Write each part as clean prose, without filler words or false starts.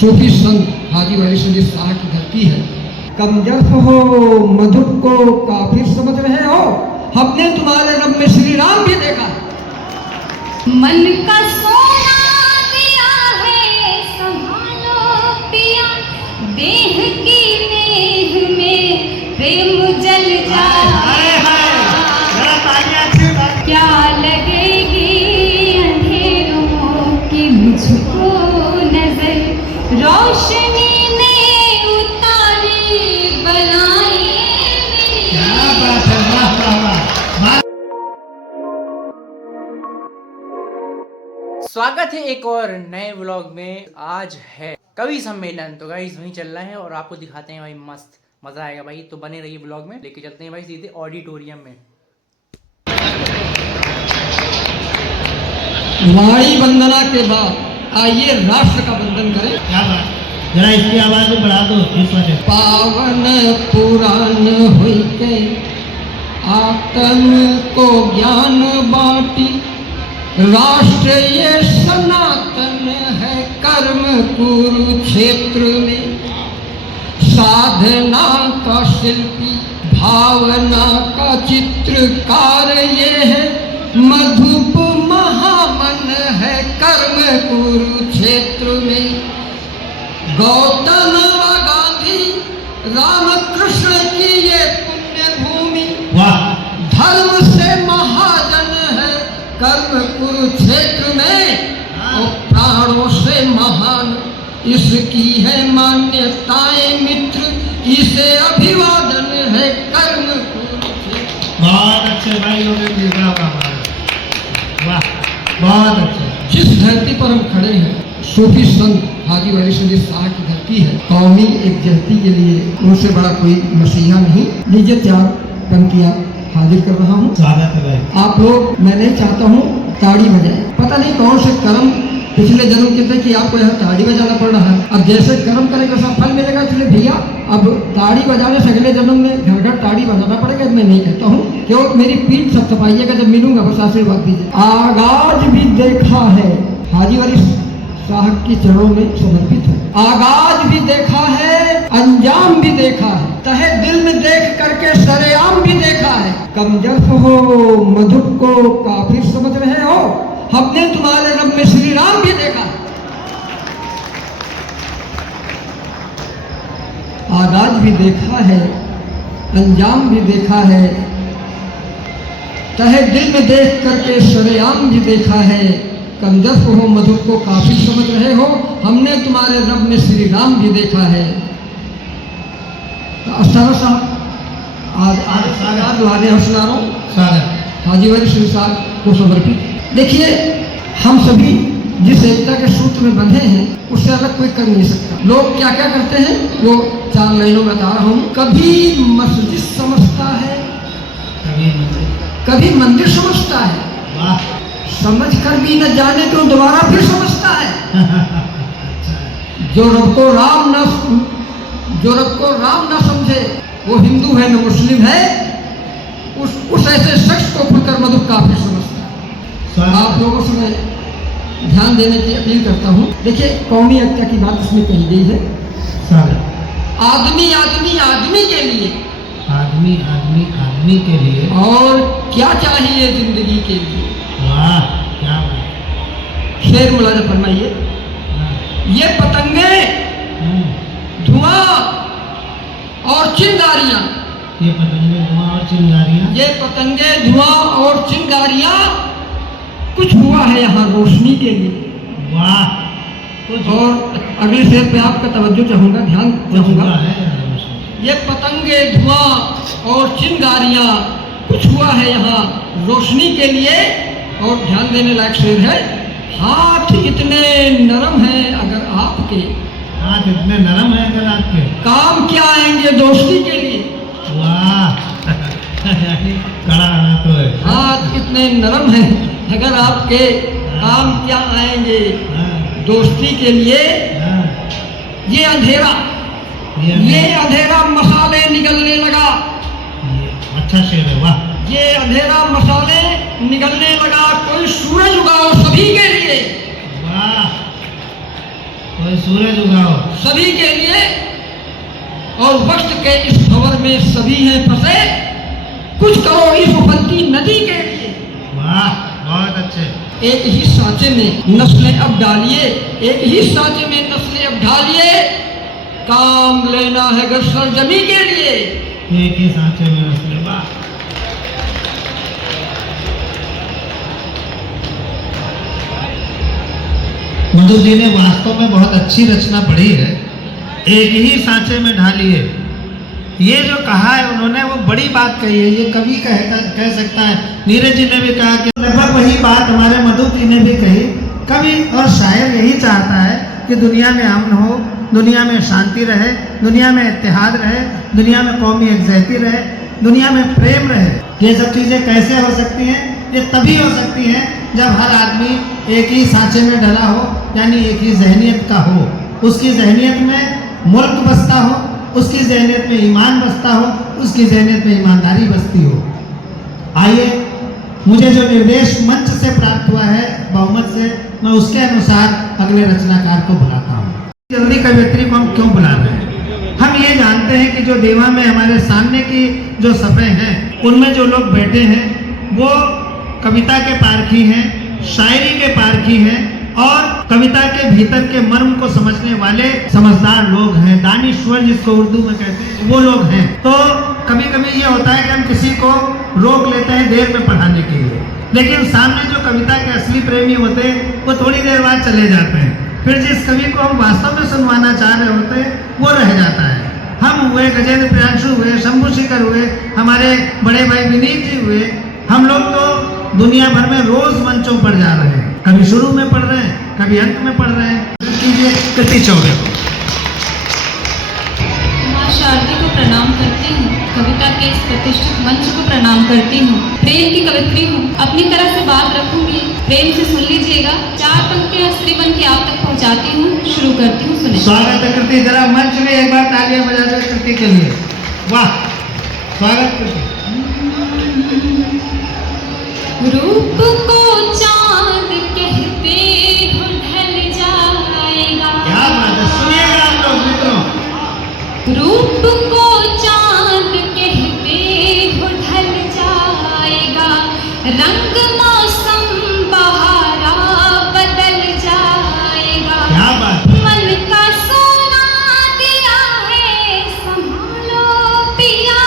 सूफी संत हाजी वाली संजीत शाह की धरती है। कमजर्फ हो मधुप को काफिर समझ रहे हो, हमने तुम्हारे रब में श्री राम भी देखा। मन का सोना दिया है संभालो पिया, देह की नेह में प्रेम जल जाए। क्या लगेगी अंधेरों की मुझको नजर, रोशनी स्वागत है एक और नए व्लॉग में। आज है कवि सम्मेलन, तो गाइस वहीं चल रहा है और आपको दिखाते हैं भाई, मस्त मजा आएगा भाई। तो बने रहिए व्लॉग में, लेके चलते हैं भाई सीधे ऑडिटोरियम में। वाणी वंदना के बाद आइए राष्ट्र का वंदन करें। क्या बात, जरा इसकी आवाज में बढ़ा दो इस वजह। पावन पुराण हुई के आत्म को ज्ञान बाटी, राष्ट्र ये सनातन है कर्म कुरुक्षेत्र में, साधना का शिल्पी भावना का चित्रकार ये है, मधुप महामन है कर्म कुरुक्षेत्र में। गौतम व गांधी रामकृष्ण की ये पुण्य भूमि, धर्म से महाजन है कर्म कुरुक्षेत्र में, और प्राणों से महान इसकी है मान्यताएं मित्र, इसे अभिवादन है कर्म कुरुक्षेत्र। बहुत अच्छे भाई लोग, वाह बहुत अच्छे। जिस धरती पर हम खड़े हैं सूफी संत हाजी वाली संजीत शाह की धरती है। कौमी एकजहती के लिए उनसे बड़ा कोई मसीहा नहीं। लीजिए 4 पंक्तियां हाजिर कर रहा हूँ। स्वागत है भाई। आप लोग, मैं नहीं चाहता हूँ ताड़ी बजाए। पता नहीं कौन से कर्म पिछले जन्म के थे कि आपको यहाँ ताड़ी बजाना पड़ रहा है। अब जैसे कर्म करेंगे वैसा फल मिलेगा। इसलिए भैया अब ताड़ी बजाने से अगले जन्म में घर घर ताड़ी बजाना पड़ेगा। मैं नहीं कहता हूँ, क्यों मेरी पीठ सब थपाइएगा जब मिलूंगा, बस आशीर्वाद दीजिए। आगाज भी देखा है, हाजी वाली साहब की चरणों में समर्पित है। आगाज भी देखा है, अंजाम भी देखा है, तहे दिल में देख करके सरेआम भी देखा है। कमजर्फ हो मधुप को काफिर समझ रहे हो, हमने तुम्हारे रब में श्री राम भी देखा है। आगाज भी देखा है, अंजाम भी देखा है, तहे दिल में देख करके सरेआम भी देखा है। कमजर्फ हो मधुप को काफिर समझ रहे हो, हमने तुम्हारे रब में श्री राम भी देखा है। अस्थाना साहब आज दुआने हौसलारों हाजी वाली श्री साहब को समर्पित। देखिए, हम सभी जिस एकता के सूत्र में बंधे हैं उससे अलग कोई कर नहीं सकता। लोग क्या क्या करते हैं वो 4 लाइनों में बता रहा हूँ। कभी मस्जिद समझता है, कभी मंदिर समझता है, समझ कर भी न जाने तो दोबारा फिर समझता है। जो रब को राम न समझे वो हिंदू है न मुस्लिम है। उस ऐसे शख्स को खुलकर मधुप काफिर समझता है। आप लोगों से मैं ध्यान देने की अपील करता हूँ। देखिए, कौमी एकता की बात इसमें कही गई है। आदमी आदमी आदमी के लिए, आदमी आदमी आदमी के लिए, और क्या चाहिए जिंदगी के लिए। वाह क्या बात। शेर मुलाजा फरमाइए। ये पतंगे धुआं और चिंगारियां, ये पतंगे धुआं और चिंगारियां, ये पतंगे धुआं और चिंगारियां, कुछ हुआ है यहाँ रोशनी के लिए। वाह। कुछ और अगले शेर पे आपका तवज्जो चाहूंगा, ध्यान चाहूंगा। ये पतंगे धुआं और चिंगारियां, कुछ हुआ है यहाँ रोशनी के लिए। और ध्यान देने लायक शेर है। हाथ इतने नरम हैं अगर आपके, हाथ इतने नरम है अगर आपके, काम क्या आएंगे दोस्ती के लिए। वाह कड़ा हाथ है। हाथ इतने नरम हैं अगर आपके, काम क्या आएंगे दोस्ती के लिए। ये अंधेरा मसाले निगलने लगा। अच्छा शेर है, वाह। ये अंधेरा मसाले निगलने लगा, कोई सूरज उगाओ सभी के लिए। वाह। कोई सूरज उगाओ। सभी के लिए, और वक्त के इस भंवर में सभी हैं फंसे, कुछ करो इस उफलती नदी के लिए। वाह, बहुत अच्छे। एक ही सांचे में नस्लें अब डालिए, एक ही सांचे में नस्लें अब ढालिए, काम लेना है अगर सरजमी के लिए। एक ही सांचे में नस्लें। वाह, मधु जी ने वास्तव में बहुत अच्छी रचना पढ़ी है। एक ही सांचे में ढालिए, ये जो कहा है उन्होंने वो बड़ी बात कही है। ये कवि कह सकता है। नीरज जी ने भी कहा कि लगभग वही बात हमारे मधु जी ने भी कही। कवि और शायर यही चाहता है कि दुनिया में अमन हो, दुनिया में शांति रहे, दुनिया में इत्तेहाद रहे, दुनिया में कौमी यकजहती रहे, दुनिया में प्रेम रहे। ये सब चीज़ें कैसे हो सकती हैं? ये तभी हो सकती हैं जब हर आदमी एक ही सांचे में डला हो, यानी एक ही जहनियत का हो। उसकी जहनियत में मुल्क बसता हो, उसकी जहनियत में ईमान बसता हो, उसकी जहनियत में ईमानदारी बसती हो। आइए, मुझे जो निर्देश मंच से प्राप्त हुआ है बहुमत से, मैं उसके अनुसार अगले रचनाकार को बुलाता हूँ। जल्दी कवियत्री को हम क्यों बुला रहे हैं? हम ये जानते हैं कि जो देवा में हमारे सामने की जो सफ़े हैं उनमें जो लोग बैठे हैं वो कविता के पारखी हैं, शायरी के पारखी हैं और कविता के भीतर के मर्म को समझने वाले समझदार लोग हैं, दानिश्वर जिसको उर्दू में कहते हैं, वो लोग हैं। तो कभी कभी ये होता है कि हम किसी को रोक लेते हैं देर में पढ़ाने के लिए, लेकिन सामने जो कविता के असली प्रेमी होते हैं वो थोड़ी देर बाद चले जाते हैं। फिर जिस कवि को हम वास्तव में सुनवाना चाह रहे होते हैं वो रह जाता है। हम हुए, गजेंद्र प्रियांशु हुए, शंभू शिखर हुए, हमारे बड़े भाई विनीत जी हुए, हम लोग तो दुनिया भर में रोज मंचों पर जा रहे हैं। कभी शुरू में पढ़ रहे हैं, कभी अंत में पढ़ रहे हैं। कीजिए कृति चौबे को। माँ शारदी को प्रणाम करती हूँ, कविता के इस प्रतिष्ठित मंच को प्रणाम करती हूँ। प्रेम की कवित्री हूँ, अपनी तरह से बात रखूंगी, प्रेम से सुन लीजिएगा। 4 पंक्तियाँ स्त्री बन के आप तक पहुँचाती हूँ, शुरू करती हूँ, सुने। स्वागत है कृति, जरा मंच में एक बार तालियां बजा दो कृति के लिए। वाह, स्वागत कृति। रूप को चांद कहते हो ढल जाएगा। क्या बात है, सुनिएगा आप लोग मित्रों। रूप को चांद कहते हो ढल जाएगा, रंग मौसम बहारा बदल जाएगा। क्या बात है। मन का सोना दिया है संभालो पिया,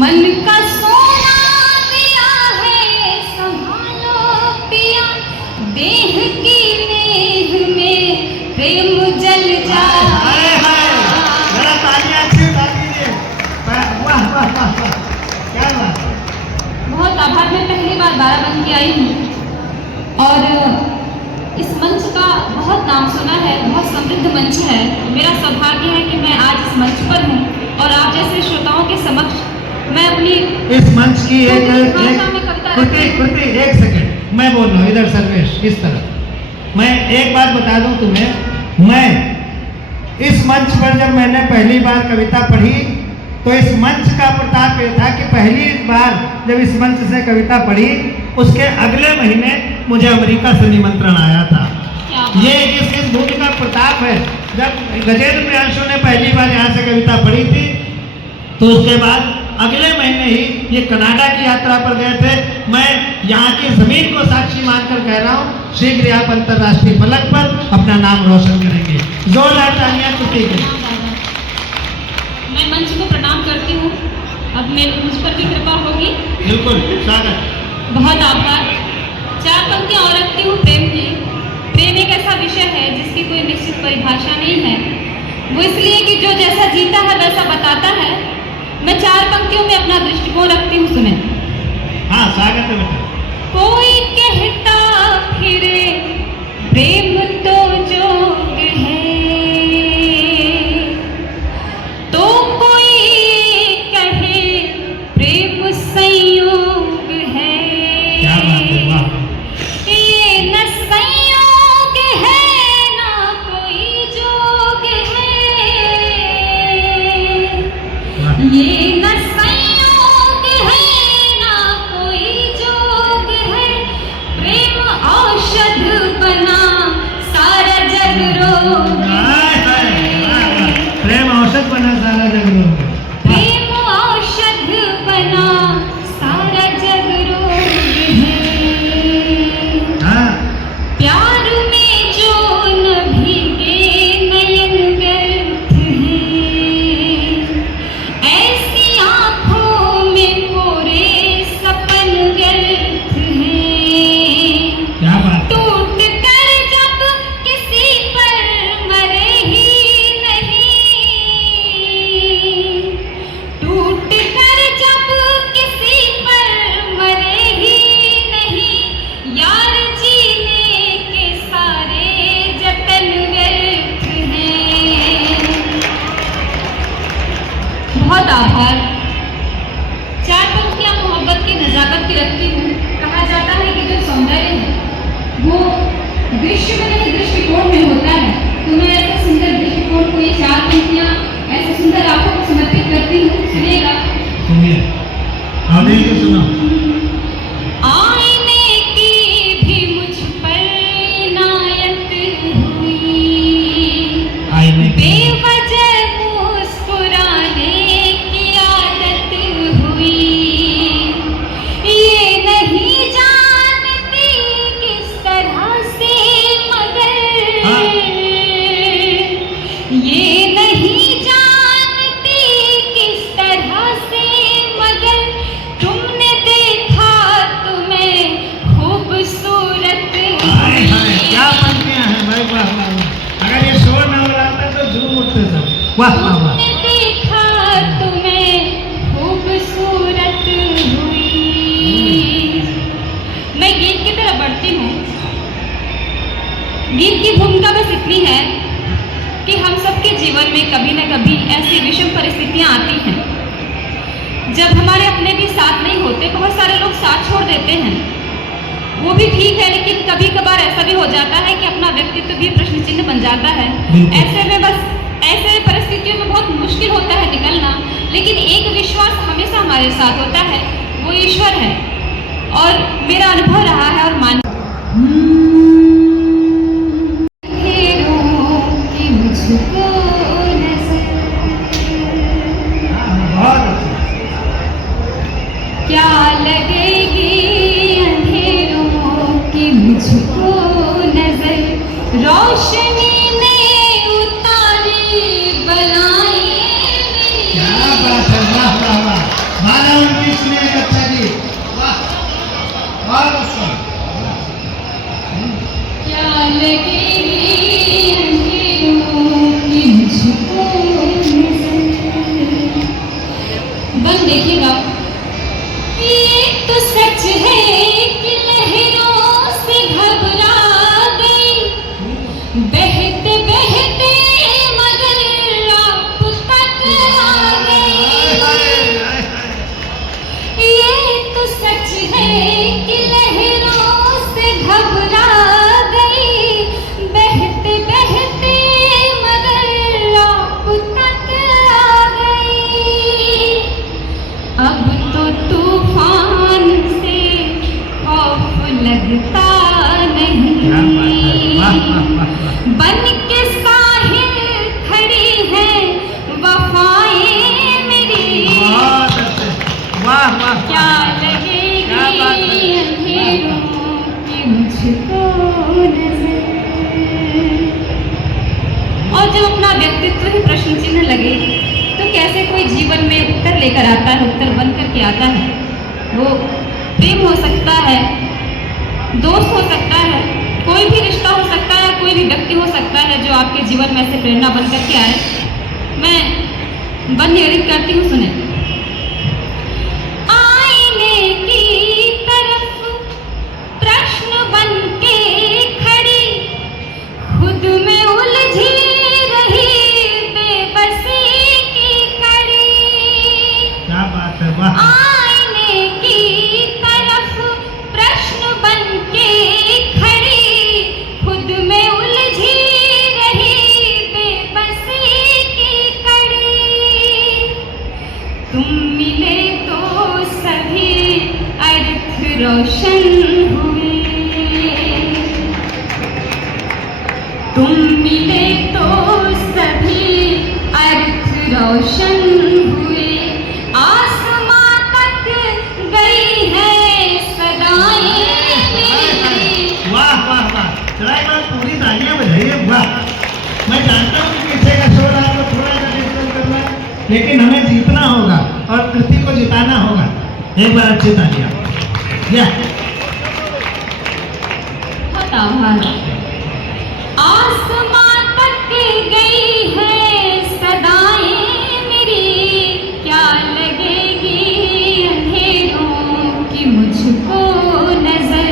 मन का सोना दिया है संभालो पिया, देह की नेह में प्रेम जल हाय हाय, जाए। जरा तालियां अच्छी बजा दीजिए। वाह वाह वाह वाह, क्या बात है। बहुत आभार। मैं पहली बार बाराबंकी आई हूँ और इस मंच का बहुत नाम सुना है, बहुत समृद्ध मंच है। मेरा सौभाग्य है कि मैं आज इस मंच पर हूँ और आप जैसे श्रोताओं के समक्ष मैं अपनी इस मंच की एक भाषा में कविता कृति, एक सेकंड मैं बोल रहा हूँ, इधर सर्वेश इस तरफ। मैं एक बात बता दूं तुम्हें, मैं इस मंच पर जब मैंने पहली बार कविता पढ़ी तो इस मंच का प्रताप ये था कि पहली बार जब इस मंच से कविता पढ़ी उसके अगले महीने मुझे अमेरिका से निमंत्रण आया था। ये इस भूमि का प्रताप है। जब गजेंद्र प्रियांशु ने पहली बार यहाँ से कविता पढ़ी थी तो उसके बाद अगले महीने ही ये कनाडा की यात्रा पर गए थे। मैं यहाँ की जमीन को साक्षी मानकर कह रहा हूँ, शीघ्र आप अंतर्राष्ट्रीय फलक पर अपना नाम रोशन करेंगे। जोरदार तालियां कृति के। मैं मंच को प्रणाम करती हूँ। अब मुझ पर भी कृपा होगी। बिल्कुल, स्वागत। बहुत आभार। 4 पंक्तियाँ और रखती हूँ प्रेम की। प्रेम एक ऐसा विषय है जिसकी कोई निश्चित परिभाषा नहीं है। वो इसलिए कि जो जैसा जीता है वैसा बताता है। मैं 4 पंक्तियों में अपना दृष्टिकोण रखती हूँ, सुने। हाँ, स्वागत है बेटा। कोई कहता फिरे प्रेम तो जोग है, तो कोई कहे प्रेम संयोग है। क्या बात है, वाह। ये न संयोग है ना कोई जोग है, ये न संयोग है ना कोई जोग है। बहुत आभार। चार पंक्तियां मोहब्बत की नजाकत की रखती हूँ। कहा जाता है कि जो सौंदर्य है वो दृश्य में नहीं दृष्टिकोण में होता है। तो मैं ऐसे सुंदर दृष्टिकोण को ये चार पंक्तियां ऐसे सुंदर आंखों को समर्पित करती हूँ। सुनिएगा। सुनिए, आप देखिए, सुनो। आईने की भी मुझ पर इनायत हुई, आईने की बेवजह मुस्कुराने की आदत हुई। ये नहीं जानती किस तरह से मगर हाँ। ये नहीं जानती किस तरह से मगर तुमने देखा तुम्हें खूबसूरत हाय हाय, क्या हुई। पंक्तियां हैं भाई, वाह वाह वाह। अगर ये शोर न हो रहा था तो झूम उठते सब। वाह वाह वाह। तुमने देखा तुम्हें खूबसूरत हुई। मैं गीत की तरफ बढ़ती हूँ। गीत की भूमिका बस इतनी है कि हम सबके जीवन में कभी न कभी ऐसी विषम परिस्थितियां आती हैं जब हमारे अपने भी साथ नहीं होते। बहुत सारे लोग साथ छोड़ देते हैं, वो भी ठीक है, लेकिन कभी कभार ऐसा भी हो जाता है कि अपना व्यक्तित्व भी प्रश्न चिन्ह बन जाता है। बिल्कुल। ऐसे में बस ऐसे परिस्थितियों में बहुत मुश्किल होता है निकलना, लेकिन एक विश्वास हमेशा हमारे साथ होता है, वो ईश्वर है। और मेरा अनुभव रहा है और मान मुझको बहुत अच्छा। क्या लगेगी अंधेरों की मुझको नजर, रोशनी ने उतारी बनाई क्या बात है, वाह वाह वाह। मानव उन्नीस ने एक अच्छा गीत, वाह बहुत अच्छा। क्या लगेगी अंधेरों की मुझको नजर। बस देखिएगा, ये तो सच है कि लहरों से घबरा गई, बहते बहते मगर आप तक आ गई। ये तो सच है कि लहरों से घबरा गई, बहते बहते मगर आप तक आ गई। अब तो तूफान से खौफ लगता क्या बात है, वाह वाह नहीं। वाह वाह। बन के साहिल खड़ी है वफाएं मेरी, बहुत अच्छे, वाह वाह क्या वाह। लगेगी क्या बात है। अंधेरों की मुझको नजर। और जब अपना व्यक्तित्व ही प्रश्न चिन्ह लगे तो कैसे कोई जीवन में उत्तर लेकर आता है, उत्तर बन करके आता है। वो प्रेम हो सकता है, दोस्त हो सकता है, कोई भी रिश्ता हो सकता है, कोई भी व्यक्ति हो सकता है जो आपके जीवन में ऐसे प्रेरणा बन करके आए। मैं बन निवेदित करती हूँ, सुने। आईने की तरफ प्रश्न बन के खड़ी, खुद में उलझी रही बेबसी की कड़ी। क्या बात है, वाह। आईने की तरफ प्रश्न बन के खड़ी, खुद में उलझी रही बेबसी की कड़ी। तुम मिले तो सभी अर्थ रोशन हुए, तुम मिले तो सभी अर्थ रोशन हुए। आसमां तक गई है सदाएं मेरी। वाह वाह वाह। चला एक बार पूरी तालियां बजाइए, वाह। मैं जानता हूँ कि पीछे का शोर आपको थोड़ा सा डिस्टर्ब करना है, लेकिन हमें जीतना होगा और कृति को जिताना होगा। एक बार अच्छी तालियां। या बहुत आभार। आसमां तक गई है सदाएं मेरी, क्या लगेगी अंधेरों की मुझको नजर,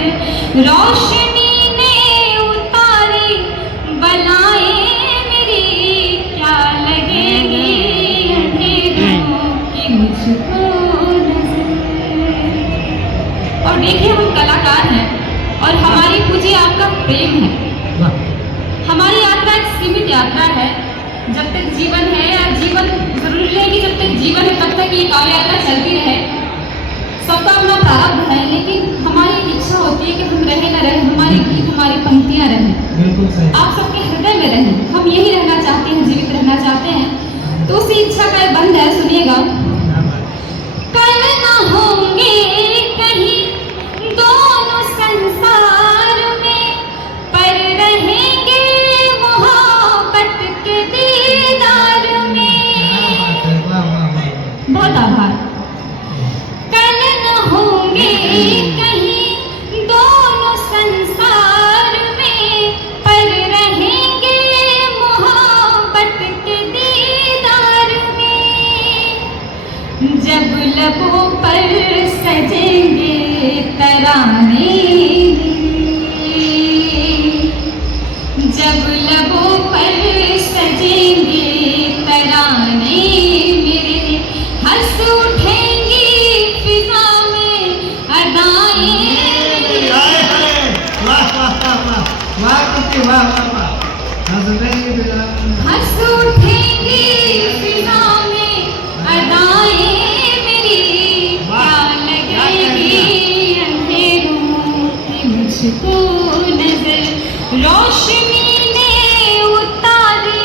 रोशनी ने उतारी बलाएं मेरी, क्या लगेगी अंधेरों जीवित यात्रा है। जब तक जीवन है या जीवन जरूरी है कि जब तक जीवन है तब तक ये काव्य यात्रा चलती रहे। सबका अपना प्रारब्ध है, लेकिन हमारी इच्छा होती है कि हम रहे न रहे, हमारे गीत हमारी पंक्तियाँ रहें, बिल्कुल सही। आप सबके हृदय में रहें। हम यही रहना चाहते हैं, जीवित रहना चाहते हैं। तो उसी इच्छा का एक बंद है, सुनिएगा। कल न होंगे कहीं दोनों संसार में, पर रहेंगे मोहब्बत के दीदार में। बहुत आभार। कल न होंगे कहीं दोनों संसार में, पर रहेंगे मोहब्बत के दीदार में। जब लबों पर सजेंगे तराने, जब लबों पर सजेंगे तराने मेरे, हंस उठेंगी फिजा में अदाएं। हंस उठेंगी फिजा में अदाएं मेरी, क्या लगेगी अंधेरों की मुझको नजर, रोशनी में उतारे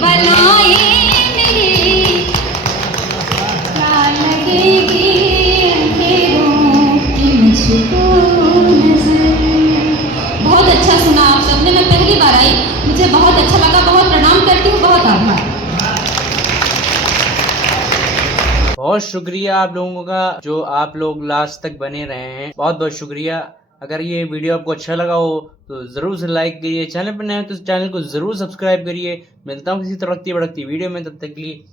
बलाएं मेरी, क्या लगेगी अंधेरों की मुझको नजर। बहुत अच्छा सुना आप सबने, मैं पहली बार आई, मुझे बहुत अच्छा लगा। बहुत प्रणाम करती हूँ, बहुत आभार। बहुत शुक्रिया आप लोगों का जो आप लोग लास्ट तक बने रहे हैं, बहुत बहुत शुक्रिया। अगर ये वीडियो आपको अच्छा लगा हो तो जरूर से लाइक करिए, चैनल पर नए हो तो चैनल को जरूर सब्सक्राइब करिए। मिलता हूँ किसी तरक्की बढ़ती वीडियो में, तब तक के लिए